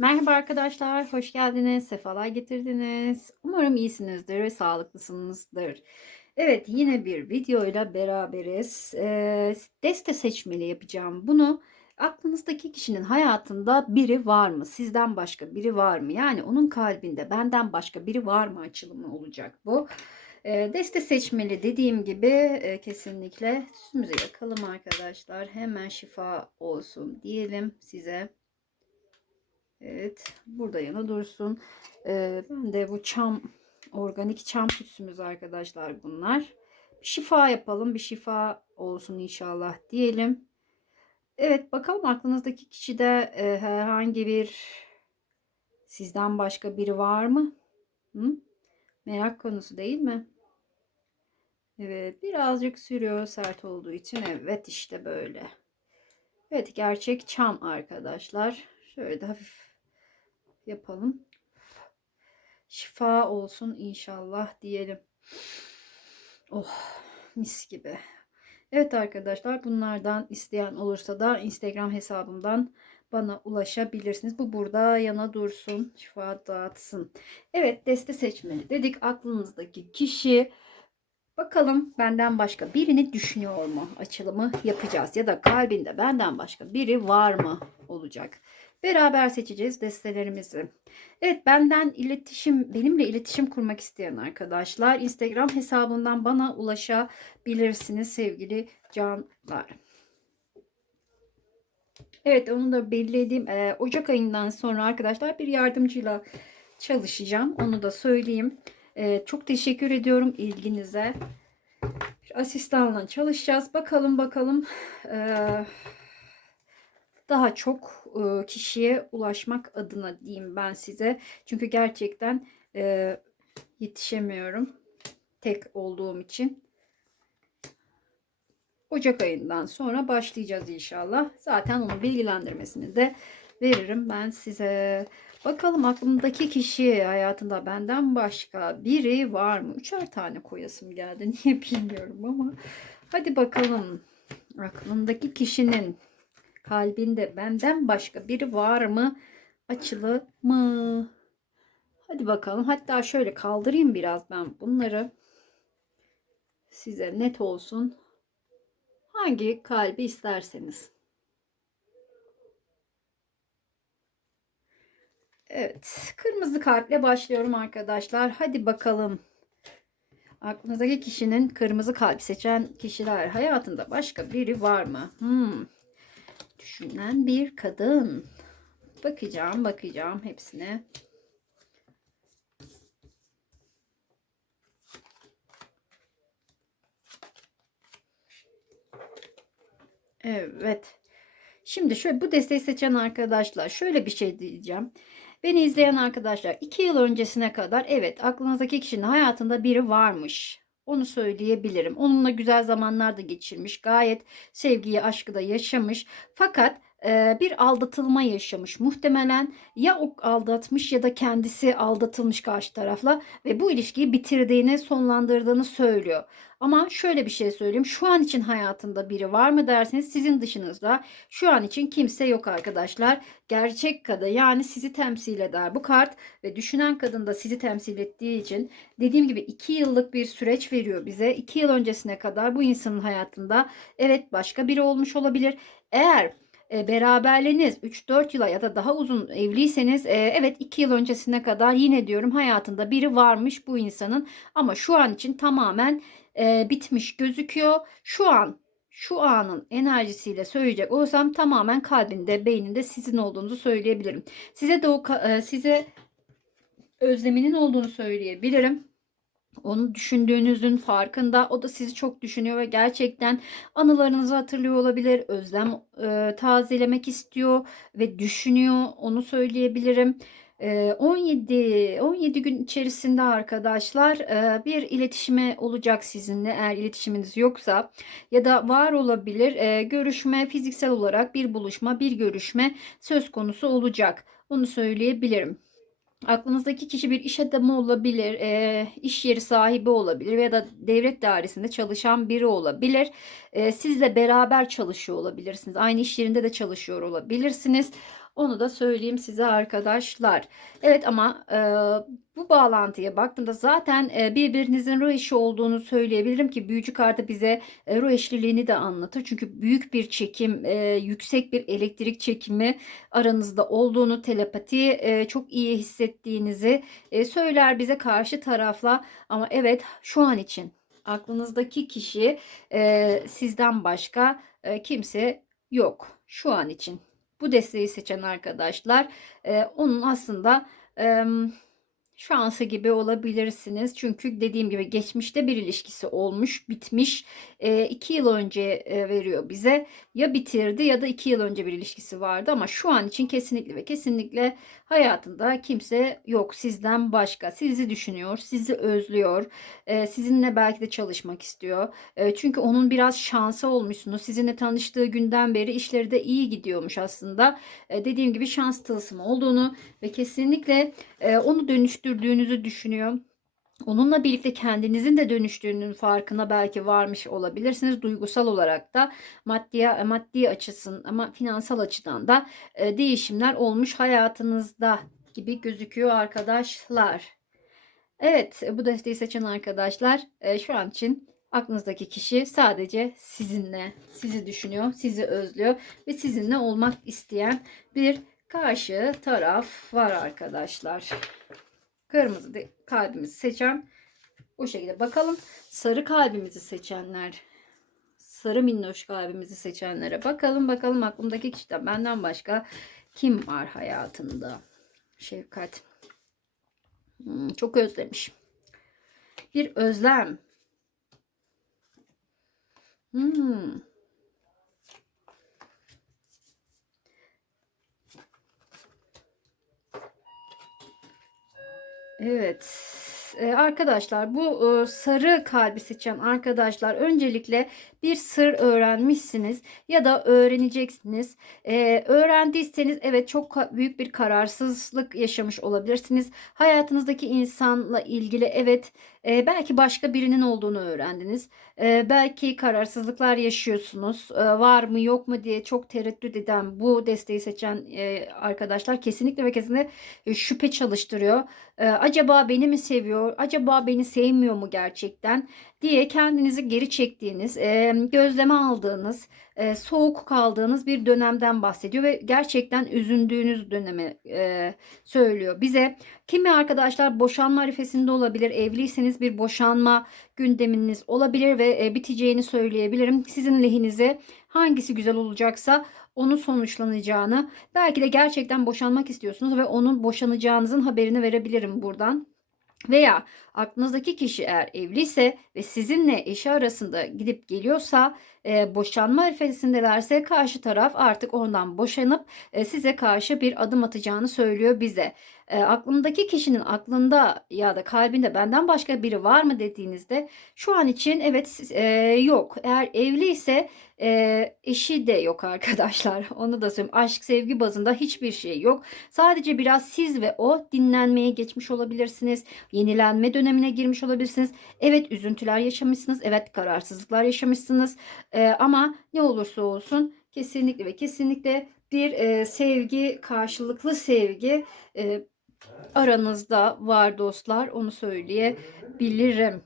Merhaba arkadaşlar, hoş geldiniz, sefalar getirdiniz. Umarım iyisinizdir ve sağlıklısınızdır. Evet, yine bir videoyla beraberiz. Ee, deste seçmeli yapacağım. Bunu aklınızdaki kişinin hayatında biri var mı? Sizden başka biri var mı? Yani onun kalbinde benden başka biri var mı açılımı olacak bu. Ee, deste seçmeli dediğim gibi e, kesinlikle sütümüzü yakalım arkadaşlar. Hemen şifa olsun diyelim size. Evet. Burada yana dursun. Ee, ben de bu çam organik çam tütsümüz arkadaşlar bunlar. Şifa yapalım. Bir şifa olsun inşallah diyelim. Evet bakalım aklınızdaki kişide e, herhangi bir sizden başka biri var mı? Hı? Merak konusu değil mi? Evet birazcık sürüyor sert olduğu için. Evet işte böyle. Evet gerçek çam arkadaşlar. Şöyle de hafif yapalım. Şifa olsun inşallah diyelim. Oh mis gibi. Evet arkadaşlar bunlardan isteyen olursa da Instagram hesabımdan bana ulaşabilirsiniz. Bu burada yana dursun. Şifa dağıtsın. Evet deste seçmeli dedik. Aklınızdaki kişi bakalım benden başka birini düşünüyor mu? Açılımı yapacağız. Ya da kalbinde benden başka biri var mı olacak. Beraber seçeceğiz destelerimizi. Evet benden iletişim, benimle iletişim kurmak isteyen arkadaşlar Instagram hesabından bana ulaşabilirsiniz sevgili canlar. Evet onu da belirlediğim e, Ocak ayından sonra arkadaşlar bir yardımcıyla çalışacağım. Onu da söyleyeyim. E, çok teşekkür ediyorum ilginize. Bir asistanla çalışacağız. Bakalım bakalım. Eee daha çok e, kişiye ulaşmak adına diyeyim ben size. Çünkü gerçekten e, yetişemiyorum tek olduğum için. Ocak ayından sonra başlayacağız inşallah. Zaten onun bilgilendirmesini de veririm ben size. Bakalım aklımdaki kişi hayatında benden başka biri var mı? Üçer tane koyasım geldi. Niye bilmiyorum ama. Hadi bakalım. Aklındaki kişinin kalbinde benden başka biri var mı? Açılı mı? Hadi bakalım. Hatta şöyle kaldırayım biraz ben bunları. Size net olsun. Hangi kalbi isterseniz. Evet. Kırmızı kalple başlıyorum arkadaşlar. Hadi bakalım. Aklınızdaki kişinin kırmızı kalp seçen kişiler hayatında başka biri var mı? Hmm düşünen bir kadın. Bakacağım, bakacağım hepsine. Evet. Şimdi şöyle bu desteği seçen arkadaşlar şöyle bir şey diyeceğim. Beni izleyen arkadaşlar 2 yıl öncesine kadar evet aklınızdaki kişinin hayatında biri varmış. Onu söyleyebilirim. Onunla güzel zamanlar da geçirmiş. Gayet sevgiyi, aşkı da yaşamış. Fakat bir aldatılma yaşamış. Muhtemelen ya o aldatmış ya da kendisi aldatılmış karşı tarafla ve bu ilişkiyi bitirdiğini, sonlandırdığını söylüyor. Ama şöyle bir şey söyleyeyim. Şu an için hayatında biri var mı derseniz sizin dışınızda şu an için kimse yok arkadaşlar. Gerçek kadın yani sizi temsil eder bu kart ve düşünen kadın da sizi temsil ettiği için dediğim gibi 2 yıllık bir süreç veriyor bize. 2 yıl öncesine kadar bu insanın hayatında evet başka biri olmuş olabilir. Eğer e, beraberliğiniz 3-4 yıla ya da daha uzun evliyseniz e, evet 2 yıl öncesine kadar yine diyorum hayatında biri varmış bu insanın ama şu an için tamamen e, bitmiş gözüküyor. Şu an şu anın enerjisiyle söyleyecek olsam tamamen kalbinde, beyninde sizin olduğunuzu söyleyebilirim. Size de o e, size özleminin olduğunu söyleyebilirim. Onu düşündüğünüzün farkında. O da sizi çok düşünüyor ve gerçekten anılarınızı hatırlıyor olabilir. Özlem e, tazelemek istiyor ve düşünüyor. Onu söyleyebilirim. 17 17 gün içerisinde arkadaşlar bir iletişime olacak sizinle eğer iletişiminiz yoksa ya da var olabilir görüşme fiziksel olarak bir buluşma bir görüşme söz konusu olacak onu söyleyebilirim. Aklınızdaki kişi bir iş adamı olabilir, e, iş yeri sahibi olabilir veya da devlet dairesinde çalışan biri olabilir. E, sizle beraber çalışıyor olabilirsiniz. Aynı iş yerinde de çalışıyor olabilirsiniz. Onu da söyleyeyim size arkadaşlar. Evet ama e, bu bağlantıya baktığımda zaten e, birbirinizin ruh eşi olduğunu söyleyebilirim ki büyücü kartı bize e, ruh eşliliğini de anlatır. Çünkü büyük bir çekim, e, yüksek bir elektrik çekimi aranızda olduğunu, telepati e, çok iyi hissettiğinizi e, söyler bize karşı tarafla. Ama evet şu an için aklınızdaki kişi e, sizden başka e, kimse yok şu an için. Bu desteği seçen arkadaşlar e, onun aslında e, şansı gibi olabilirsiniz. Çünkü dediğim gibi geçmişte bir ilişkisi olmuş, bitmiş. E, iki yıl önce veriyor bize. Ya bitirdi ya da iki yıl önce bir ilişkisi vardı ama şu an için kesinlikle ve kesinlikle hayatında kimse yok sizden başka. Sizi düşünüyor, sizi özlüyor. E, sizinle belki de çalışmak istiyor. E, çünkü onun biraz şansı olmuşsunuz. Sizinle tanıştığı günden beri işleri de iyi gidiyormuş aslında. E, dediğim gibi şans tılsımı olduğunu ve kesinlikle e, onu dönüştürdüğünüzü düşünüyor. Onunla birlikte kendinizin de dönüştüğünün farkına belki varmış olabilirsiniz. Duygusal olarak da maddi, maddi açısın ama finansal açıdan da e, değişimler olmuş hayatınızda gibi gözüküyor arkadaşlar. Evet bu desteği seçen arkadaşlar e, şu an için aklınızdaki kişi sadece sizinle, sizi düşünüyor, sizi özlüyor ve sizinle olmak isteyen bir karşı taraf var arkadaşlar. Kırmızı kalbimizi seçen o şekilde bakalım. Sarı kalbimizi seçenler sarı minnoş kalbimizi seçenlere bakalım bakalım aklımdaki kişiden benden başka kim var hayatında? Şefkat. Hmm, çok özlemiş. Bir özlem. Hmm. Evet. Ee, arkadaşlar bu e, sarı kalbi seçen arkadaşlar öncelikle bir sır öğrenmişsiniz ya da öğreneceksiniz. Ee, öğrendiyseniz evet çok büyük bir kararsızlık yaşamış olabilirsiniz. Hayatınızdaki insanla ilgili evet e, belki başka birinin olduğunu öğrendiniz. E, belki kararsızlıklar yaşıyorsunuz. E, var mı yok mu diye çok tereddüt eden bu desteği seçen e, arkadaşlar kesinlikle ve kesinlikle e, şüphe çalıştırıyor. E, acaba beni mi seviyor? Acaba beni sevmiyor mu gerçekten? diye kendinizi geri çektiğiniz, e, gözleme aldığınız, e, soğuk kaldığınız bir dönemden bahsediyor ve gerçekten üzüldüğünüz dönemi e, söylüyor bize. Kimi arkadaşlar boşanma arifesinde olabilir, evliyseniz bir boşanma gündeminiz olabilir ve e, biteceğini söyleyebilirim. Sizin lehinize hangisi güzel olacaksa onu sonuçlanacağını, belki de gerçekten boşanmak istiyorsunuz ve onun boşanacağınızın haberini verebilirim buradan. Veya aklınızdaki kişi eğer evliyse ve sizinle eşi arasında gidip geliyorsa e, boşanma arifesindelerse karşı taraf artık ondan boşanıp e, size karşı bir adım atacağını söylüyor bize. E, aklımdaki kişinin aklında ya da kalbinde benden başka biri var mı dediğinizde şu an için evet e, yok. Eğer evliyse e, eşi de yok arkadaşlar. Onu da söyleyeyim. Aşk sevgi bazında hiçbir şey yok. Sadece biraz siz ve o dinlenmeye geçmiş olabilirsiniz. Yenilenme dönemine girmiş olabilirsiniz. Evet üzüntüler yaşamışsınız. Evet kararsızlıklar yaşamışsınız. E, ama ne olursa olsun kesinlikle ve kesinlikle bir e, sevgi, karşılıklı sevgi e, aranızda var dostlar. Onu söyleyebilirim.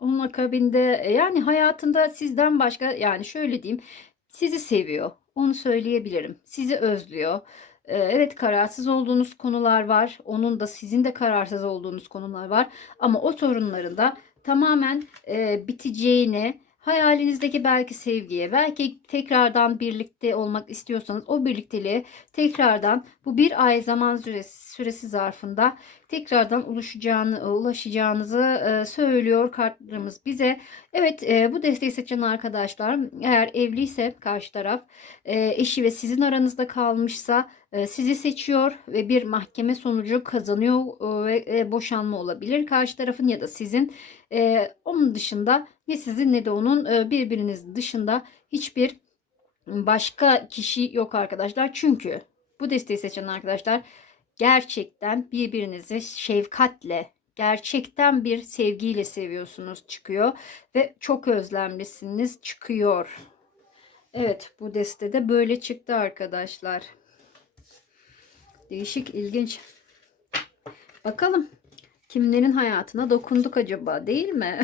Onun akabinde e, yani hayatında sizden başka yani şöyle diyeyim sizi seviyor. Onu söyleyebilirim. Sizi özlüyor. E, evet kararsız olduğunuz konular var. Onun da sizin de kararsız olduğunuz konular var. Ama o sorunların da tamamen e, biteceğini Hayalinizdeki belki sevgiye, belki tekrardan birlikte olmak istiyorsanız o birlikteliğe tekrardan bu bir ay zaman süresi, süresi zarfında tekrardan ulaşacağını, ulaşacağınızı e, söylüyor kartlarımız bize. Evet e, bu desteği seçen arkadaşlar eğer evliyse karşı taraf e, eşi ve sizin aranızda kalmışsa sizi seçiyor ve bir mahkeme sonucu kazanıyor ve boşanma olabilir karşı tarafın ya da sizin. Onun dışında ne sizin ne de onun birbiriniz dışında hiçbir başka kişi yok arkadaşlar. Çünkü bu desteği seçen arkadaşlar gerçekten birbirinizi şefkatle, gerçekten bir sevgiyle seviyorsunuz çıkıyor ve çok özlemlisiniz çıkıyor. Evet bu destede böyle çıktı arkadaşlar. Değişik, ilginç. Bakalım kimlerin hayatına dokunduk acaba değil mi?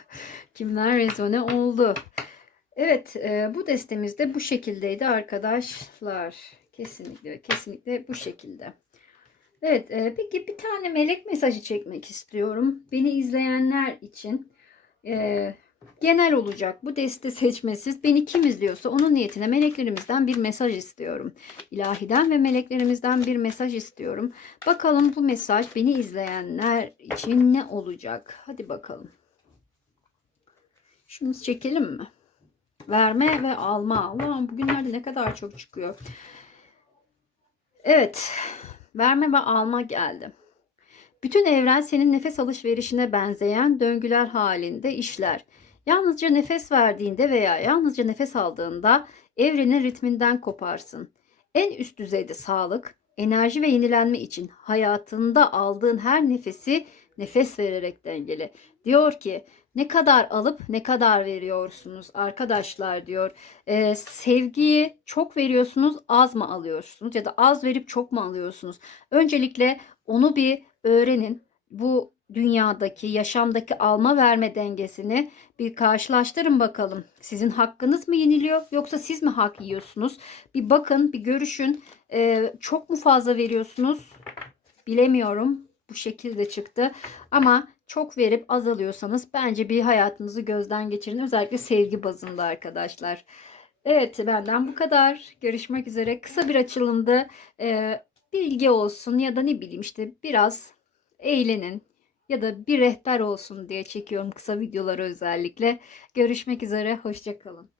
Kimler rezone oldu? Evet e, bu destemiz de bu şekildeydi arkadaşlar. Kesinlikle kesinlikle bu şekilde. Evet e, peki bir tane melek mesajı çekmek istiyorum. Beni izleyenler için. E, genel olacak. Bu deste seçmesiz. Beni kim izliyorsa onun niyetine meleklerimizden bir mesaj istiyorum. İlahiden ve meleklerimizden bir mesaj istiyorum. Bakalım bu mesaj beni izleyenler için ne olacak? Hadi bakalım. Şunu çekelim mi? Verme ve alma. Allah'ım bugünlerde ne kadar çok çıkıyor. Evet. Verme ve alma geldi. Bütün evren senin nefes alışverişine benzeyen döngüler halinde işler. Yalnızca nefes verdiğinde veya yalnızca nefes aldığında evrenin ritminden koparsın. En üst düzeyde sağlık, enerji ve yenilenme için hayatında aldığın her nefesi nefes vererek dengele. Diyor ki ne kadar alıp ne kadar veriyorsunuz arkadaşlar diyor. Ee, sevgiyi çok veriyorsunuz az mı alıyorsunuz ya da az verip çok mu alıyorsunuz? Öncelikle onu bir öğrenin. Bu dünyadaki, yaşamdaki alma verme dengesini bir karşılaştırın bakalım. Sizin hakkınız mı yeniliyor yoksa siz mi hak yiyorsunuz? Bir bakın, bir görüşün. Ee, çok mu fazla veriyorsunuz? Bilemiyorum. Bu şekilde çıktı. Ama çok verip azalıyorsanız bence bir hayatınızı gözden geçirin. Özellikle sevgi bazında arkadaşlar. Evet benden bu kadar. Görüşmek üzere. Kısa bir açılımdı. Ee, bilgi olsun ya da ne bileyim işte biraz eğlenin ya da bir rehber olsun diye çekiyorum kısa videoları özellikle. Görüşmek üzere. Hoşçakalın.